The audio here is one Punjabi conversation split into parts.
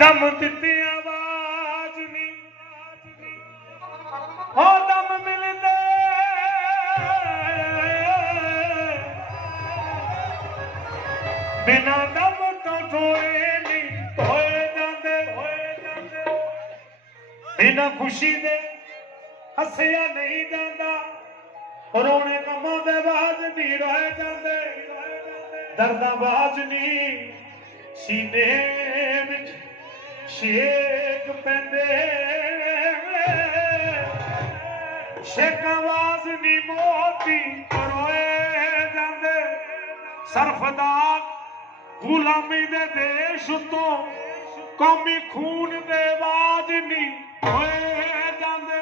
ਦਮ ਦਿੱਤੀ ਆਵਾਜ਼ ਨਹੀਂ ਹੋ ਦਮ ਮਿਲਦੇ। ਬਿਨਾ ਦਮ ਤੋਂ ਥੋਏ ਨਹੀਂ ਹੋਏ ਜਾਂਦੇ ਹੋਏ ਜਾਂਦੇ। ਬਿਨਾ ਖੁਸ਼ੀ ਦੇ ਹੱਸਿਆ ਨਹੀਂ ਜਾਂਦਾ। ਰੋਣੇ ਕਮਾਂ ਦੇ ਬਾਅਦ ਨਹੀਂ ਰਹਿ ਜਾਂਦੇ। ਦਰਦਾਂ ਬਾਅਦ ਨਹੀਂ ਸੀਨੇ ਵਿੱਚ ਛੇਕ ਪੈਂਦੇ ਛੇਕ ਆਵਾਜ਼ ਨਹੀਂ ਮੋਤੀ ਰੋਏ ਜਾਂਦੇ। ਸਰਫਦਾਰ ਗੁਲਾਮੀ ਦੇ ਦੇਸ਼ ਤੋਂ, ਕੌਮੀ ਖੂਨ ਦੇ ਬਾਜ ਨਹੀਂ ਹੋਏ ਜਾਂਦੇ।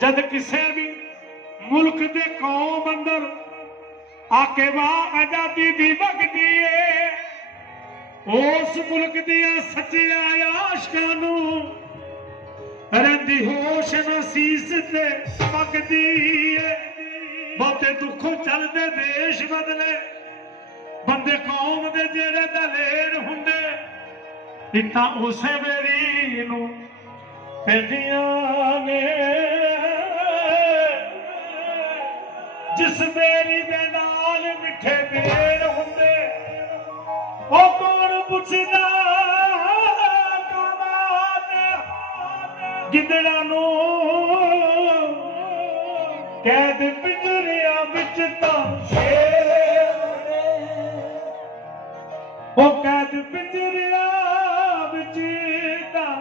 ਜਦ ਕਿਸੇ ਵੀ ਮੁਲਕ ਦੇ ਕੌਮ ਅੰਦਰ ਆਕੇ ਵਾ ਆਜ਼ਾਦੀ ਦੀ ਵਗਦੀ ਏ ਉਸ ਮੁਲਕ ਦੀਆਂ ਸੱਚੀਆਂ ਆਸ਼ਕਾਂ ਨੂੰ ਰਹਿੰਦੀ ਹੋਸ਼ ਨਸੀਸ ਤੇ ਪੱਕਦੀ ਏ। ਬਹੁਤੇ ਦੁੱਖੋਂ ਚੱਲਦੇ ਦੇਸ਼ ਬਦਲੇ, ਬੰਦੇ ਕੌਮ ਦੇ ਜਿਹੜੇ ਦਲੇਰ ਹੁੰਦੇ, ਇਹ ਉਸੇ ਵੇਰੀ ਨੂੰ ਪੈਂਦੀਆਂ ਨੇ। ਜਿਸ ਬੇਰੀ ਦੇ ਨਾਲ ਮਿੱਠੇ ਬੇਰ ਪੁੱਛਦਾ ਕਾਮਾਤ ਗਿੱਦੜਾਂ ਨੂੰ। ਕੈਦ ਪਿੰਜਰਿਆਂ ਵਿੱਚ ਤਾਂ ਸ਼ੇਰ। ਉਹ ਕੈਦ ਪਿੰਜਰਿਆਂ ਵਿੱਚ ਤਾਂ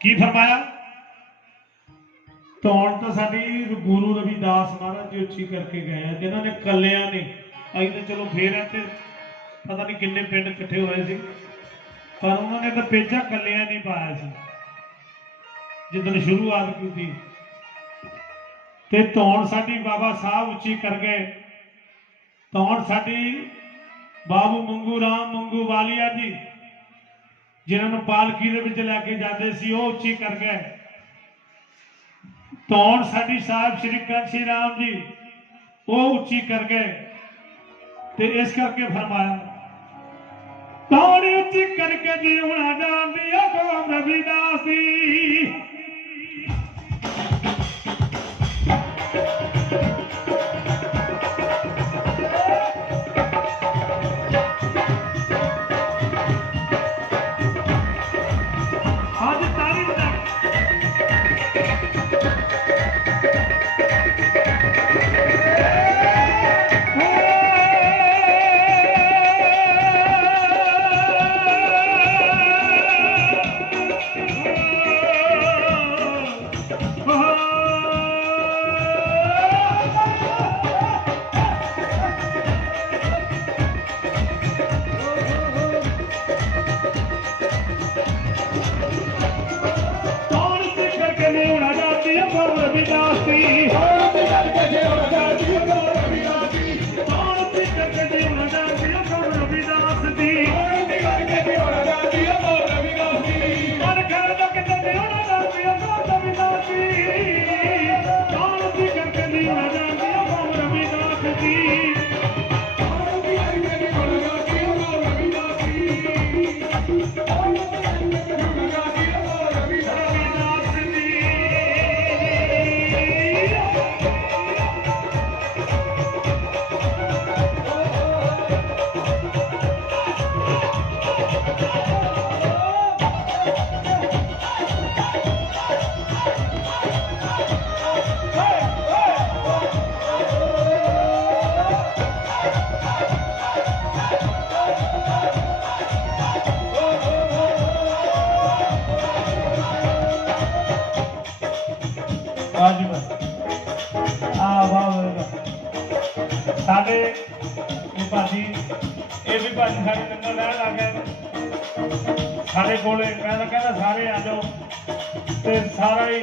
ਕੀ ਫਰਮਾਇਆ? ਧੌਣ ਤਾਂ ਸਾਡੀ ਗੁਰੂ ਰਵਿਦਾਸ ਮਹਾਰਾਜ ਜੀ ਉੱਚੀ ਕਰਕੇ ਗਏ ਆ, ਜਿਨ੍ਹਾਂ ਨੇ ਕੱਲਿਆਂ ਨੇ, ਅਸੀਂ ਤਾਂ ਚਲੋ ਫੇਰ ਆ ਪਤਾ ਨਹੀਂ ਕਿੰਨੇ ਪਿੰਡ ਇਕੱਠੇ ਹੋਏ ਸੀ, ਪਰ ਉਹਨਾਂ ਨੇ ਤਾਂ ਪੇਚਾ ਕੱਲਿਆਂ ਨਹੀਂ ਪਾਇਆ ਸੀ ਜਦੋਂ ਸ਼ੁਰੂਆਤ ਕੀਤੀ। ਤੇ ਧੌਣ ਸਾਡੀ ਬਾਬਾ ਸਾਹਿਬ ਉੱਚੀ ਕਰ ਗਏ। ਧੌਣ ਸਾਡੀ ਬਾਬੂ ਮੰਗੂ ਰਾਮ ਮੰਗੂ ਵਾਲੀਆ ਜੀ, ਜਿਨ੍ਹਾਂ ਨੂੰ ਪਾਲਕੀ ਦੇ ਵਿੱਚ ਲੈ ਕੇ ਜਾਂਦੇ ਸੀ, ਉਹ ਉੱਚੀ ਕਰ ਗਏ। ਧੌਣ ਸਾਡੀ ਸਾਹਿਬ ਸ੍ਰੀ ਕਾਂਸ਼ੀ ਰਾਮ ਜੀ? ਉਹ ਉੱਚੀ ਕਰ ਗਏ ਤੇ ਇਸ ਕਰਕੇ ਫਰਮਾਇਆ ਤੌਣ ਉੱਚੀ ਕਰਕੇ ਜੀਵਣਾ ਜਾਂਦੀ ਆ ਕੌਮ ਰਵਿਦਾਸ ਦੀ ਸਾਡੇ ਇਹ ਇਹ ਵੀ ਸਾਡੇ ਨਾਲ ਰਹਿਣ ਲੱਗ ਗਏ। ਸਾਡੇ ਕੋਲੇ ਮੈਂ ਤਾਂ ਕਹਿੰਦਾ ਸਾਰੇ ਆ ਜਾਓ। ਤੇ ਸਾਰਾ ਹੀ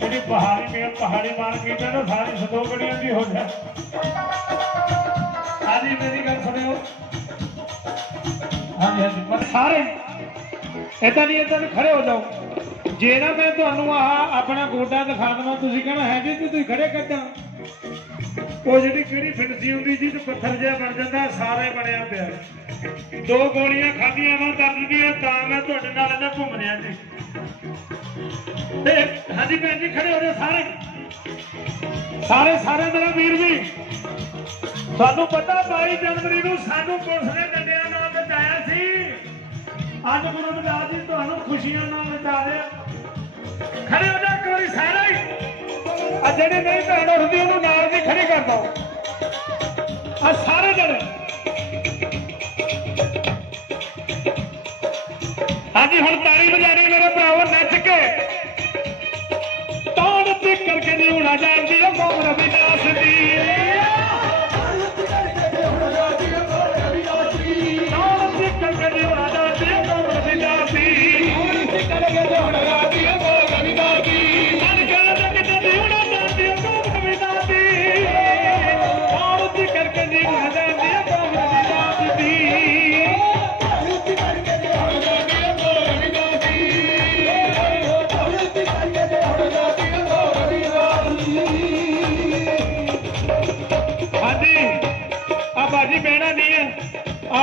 ਜਿਹੜੀ ਪਹਾੜੀ ਮੇਲ ਪਹਾੜੀ ਮਾਰਕੀਟ ਹੈ ਨਾ ਸਾਰੀ ਸਦੋਗੜੀਆਂ ਦੀ ਹੋ ਜਾ ਹਾਂਜੀ, ਮੇਰੀ ਗੱਲ ਸੁਣਿਓ। ਹਾਂਜੀ ਹਾਂਜੀ, ਪਰ ਸਾਰੇ ਏਦਾਂ ਨਹੀਂ ਏਦਾਂ ਖੜੇ ਹੋ ਜਾਓ। ਜੇ ਨਾ ਮੈਂ ਤੁਹਾਨੂੰ ਆਹ ਆਪਣਾ ਗੋਡਾ ਦਿਖਾ ਦਵਾਂ, ਤੁਸੀਂ ਕਹਿਣਾ ਹੈ ਜੀ ਤੁਸੀਂ ਖੜੇ ਕਿੱਦਾਂ? ਉਹ ਜਿਹੜੀ ਕਿਹੜੀ ਫਿੰਡਸੀ ਹੁੰਦੀ ਜੀ ਤੇ ਪੱਥਰ ਜਿਹਾ ਬਣ ਜਾਂਦਾ, ਸਾਰੇ ਬਣਿਆ ਪਿਆ। ਦੋ ਗੋਲੀਆਂ ਖਾਧੀਆਂ ਵਾ ਦਰਦ ਦੀਆਂ, ਤਾਂ ਮੈਂ ਤੁਹਾਡੇ ਨਾਲ ਇਹਨਾਂ ਘੁੰਮ ਰਿਹਾ ਜੀ। ਤੇ ਹਾਂਜੀ ਭੈਣ ਜੀ, ਖੜੇ ਹੋ ਜਾਓ ਸਾਰੇ। ਸਾਰੇ ਸਾਰੇ ਮੇਰਾ ਵੀਰ ਜੀ। ਸਾਨੂੰ ਪਤਾ 22 ਜਨਵਰੀ ਨੂੰ ਸਾਨੂੰ ਪੁਲਿਸ ਨੇ ਡੰਡਿਆਂ ਨਾਲ ਬਚਾਇਆ ਸੀ। ਅੱਜ ਗੁਰੂ ਰਵਿਦਾਸ ਜੀ ਤੁਹਾਨੂੰ ਖੁਸ਼ੀਆਂ ਨਾਲ ਬਚਾ ਰਿਹਾ ਖੜੇ ਹੋ ਜਾ ਇੱਕ ਵਾਰੀ ਸਾਰੇ। ਆ ਜਿਹੜੇ ਨਹੀਂ ਭੈਣ ਉੱਠਦੀ, ਉਹਨੂੰ ਨਾਲ ਦੀ ਖੜੀ ਕਰ ਦੋ। ਆ ਸਾਰੇ ਜਣੇ। ਹਾਂਜੀ, ਹੁਣ ਤਾੜੀ ਵਜਾਣੀ ਮੇਰੇ ਭਰਾਵੋ, ਨੱਚ ਕੇ। ਤਾੜ ਤੇ ਕਰਕੇ ਨਹੀਂ ਉਡਾ ਜਾਂਦੀ ਉਹ ਕੌਮ ਰਵਿਦਾਸ ਦੀ।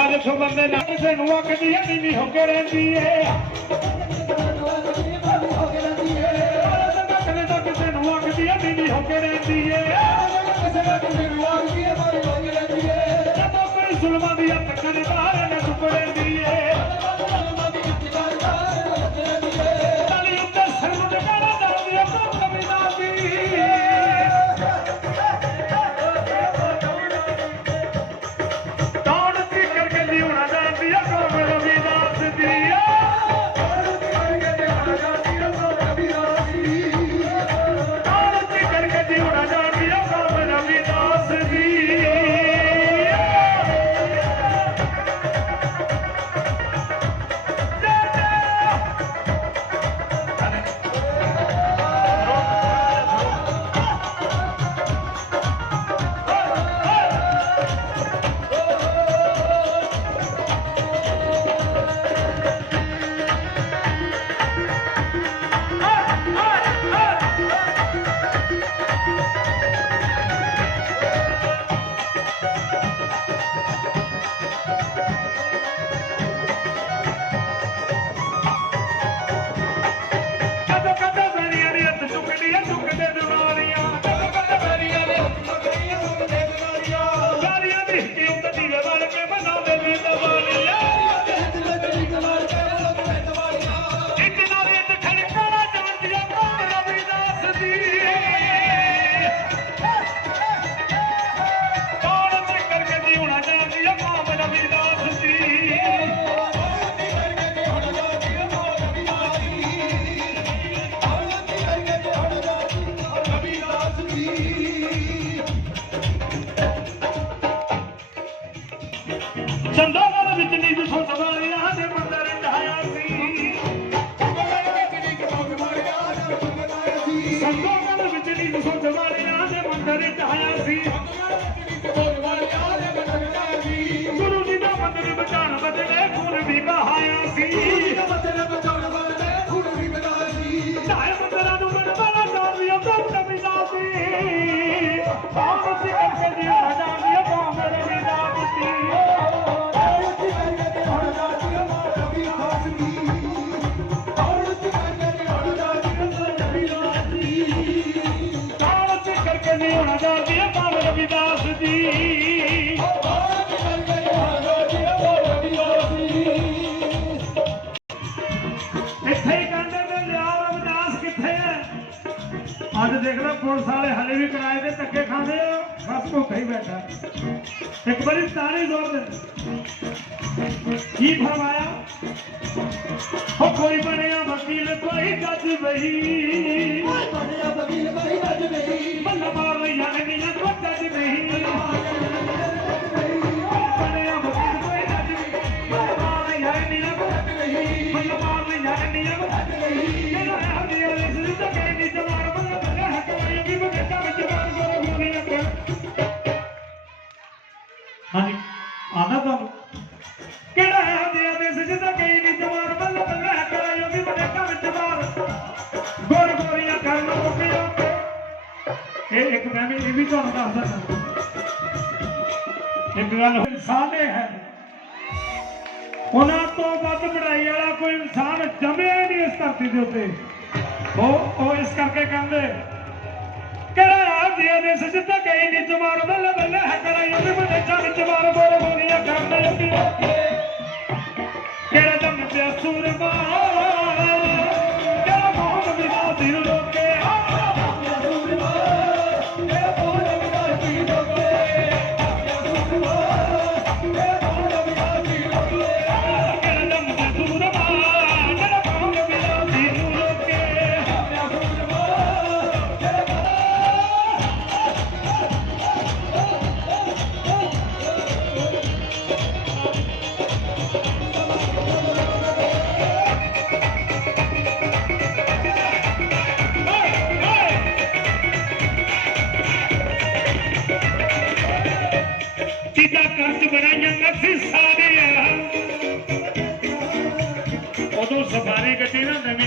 ਦੇਖੋ ਬੰਦੇ ਨਾਲ ਕਿਸੇ ਨੂੰ ਆਖਦੀ ਹੈ ਨੀਵੀਂ ਹੋ ਕੇ ਰਹਿੰਦੀ ਹੈ। ਕਿਸੇ ਨੂੰ ਆਖਦੀ ਹੈ ਨੀਵੀਂ ਹੋ ਕੇ ਰਹਿੰਦੀ ਹੈ। ਜਦੋਂ ਕੋਈ ਜ਼ੁਲਮਾਂ ਦੇ ਬਾਹਰ ਨਾ ਚੁੱਪ ਮੰਦਰ ਬਚਾਉਣ ਬਦਲੇ ਖੂਨ ਵੀ ਬਹਾਇਆ ਸੀ। ਢਾਏ ਮੰਦਰਾਂ ਨੂੰ ਬਣਵਾਣਾ ਚਾਹੁੰਦੀ ਉਹ ਕੌਮ ਰਵਿਦਾਸ ਦੀ ਕੌਮ ਸੀ। ਕਰਕੇ ਦੀ ਰਾਜਾਨੀ ਉਹ ਕੌਮ ਰਵਿਦਾਸ ਦੀ ਕੌਮ ਸੀ ਕਰਕੇ ਦੀ ਰਾਜਾਨੀ ਉਹ ਕੌਮ ਰਵਿਦਾਸ ਦੀ ਪੁਲਿਸ ਵਾਲੇ ਹਲੇ ਵੀ ਕਿਰਾਏ ਦੇ ਧੱਕੇ ਖਾਂਦੇ ਆ। ਬਸ ਭੁੱਖਾ ਹੀ ਬੈਠਾ। ਇੱਕ ਵਾਰੀ ਤਾੜੀ ਜ਼ੋਰ ਦੇ। ਕੀ ਫਰਮਾਇਆ? ਹੋ ਕੋਈ ਬਣਿਆ ਵਕੀਲ ਕੋਈ ਜੱਜ ਵਹੀ ਤੁਹਾਨੂੰ ਦੱਸਦਾ ਇੱਕ ਗੱਲ ਇਨਸਾਨ ਇਹ ਹੈ। ਉਹਨਾਂ ਤੋਂ ਵੱਧ ਬੜਾਈ ਵਾਲਾ ਕੋਈ ਇਨਸਾਨ ਜੰਮਿਆ ਹੀ ਨਹੀਂ ਇਸ ਧਰਤੀ ਦੇ ਉੱਤੇ। ਉਹ ਉਹ ਇਸ ਕਰਕੇ ਕਹਿੰਦੇ, ਕਿਹੜਾ ਦਿਆ ਦੇ ਸਜਦਾ ਗਈ ਨੀ ਜਮਾਰ ਬੱਲੇ ਬੱਲੇ ਹੈ ਕਰਾਈ ਉਹਦੇ ਬੜੇ ਚੰਨ ਜਮਾਰ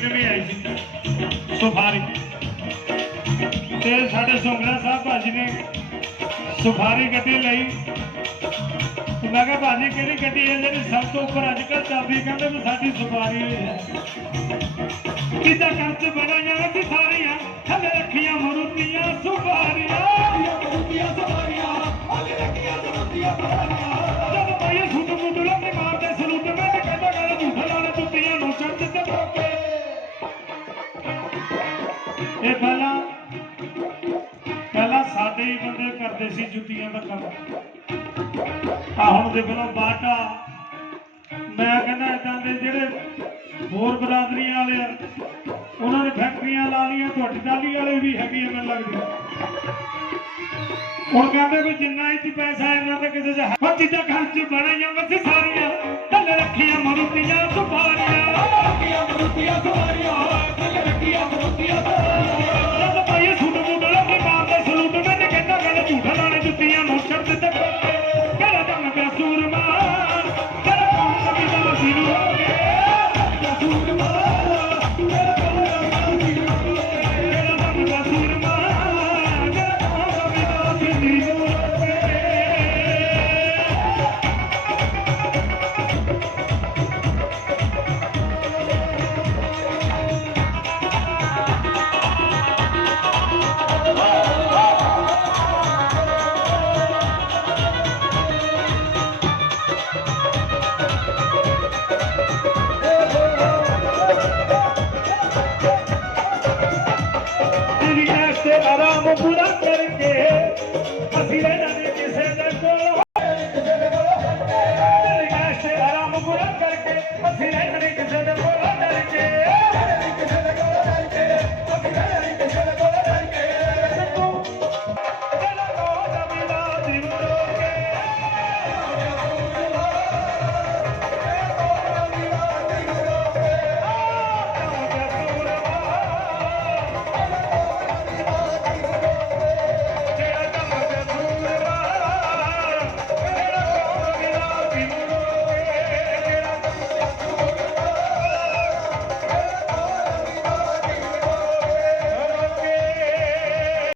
95 ਸੁਫਾਰੀ ਗੱਡੀ ਲਈ। ਮੈਂ ਕਿਹਾ, ਭਾਜੀ, ਕਿਹੜੀ ਗੱਡੀ ਹੈ ਜਿਹੜੀ ਸਭ ਤੋਂ ਉੱਪਰ ਅੱਜ ਕੱਲ ਚੱਲਦੀ? ਕਹਿੰਦੇ ਵੀ ਸਾਡੀ ਸੁਫਾਰੀ ਹੈ। ਕਿਦਾਂ ਕਰਤ ਬਣਾ ਜਾਣਾ ਕਿ ਸਾਰੀਆਂ ਥੱਲੇ ਰੱਖੀਆਂ, ਮਰੂਤੀਆਂ ਸੁਫਾਰੀਆਂ ਜੁੱਤੀਆਂ ਆ ਹੁਣ ਦੇਖ ਲਓ ਬਾਟਾ। ਮੈਂ ਕਹਿੰਦਾ ਇਦਾਂ ਦੇ ਜਿਹੜੇ ਹੋਰ ਬਰਾਦਰੀਆਂ ਵਾਲੇ ਆ, ਉਹਨਾਂ ਨੇ ਫੈਕਟਰੀਆਂ ਲਾ ਲਈਆਂ, ਤੁਹਾਡੀ ਦਾਲੀ ਵਾਲੇ ਵੀ ਹੈਗੇ ਆ, ਮੈਨੂੰ ਲੱਗਦੀ। ਹੁਣ ਕਹਿੰਦੇ ਕੋਈ ਜਿੰਨਾ ਇੱਥੇ ਪੈਸਾ ਇਹਨਾਂ ਤੇ ਕਿਸੇ ਦਾ ਹੱਥ ਚੀਜ਼ਾਂ ਖਰਚ ਚ ਬਣਾਈਆਂ ਵਸੇ ਸਾਰੀਆਂ। ਥੱਲੇ ਰੱਖੀਆਂ, ਮਰੂਤੀਆਂ, ਸੁਪਾਰੀਆਂ। ਜਦ বন্ধুরা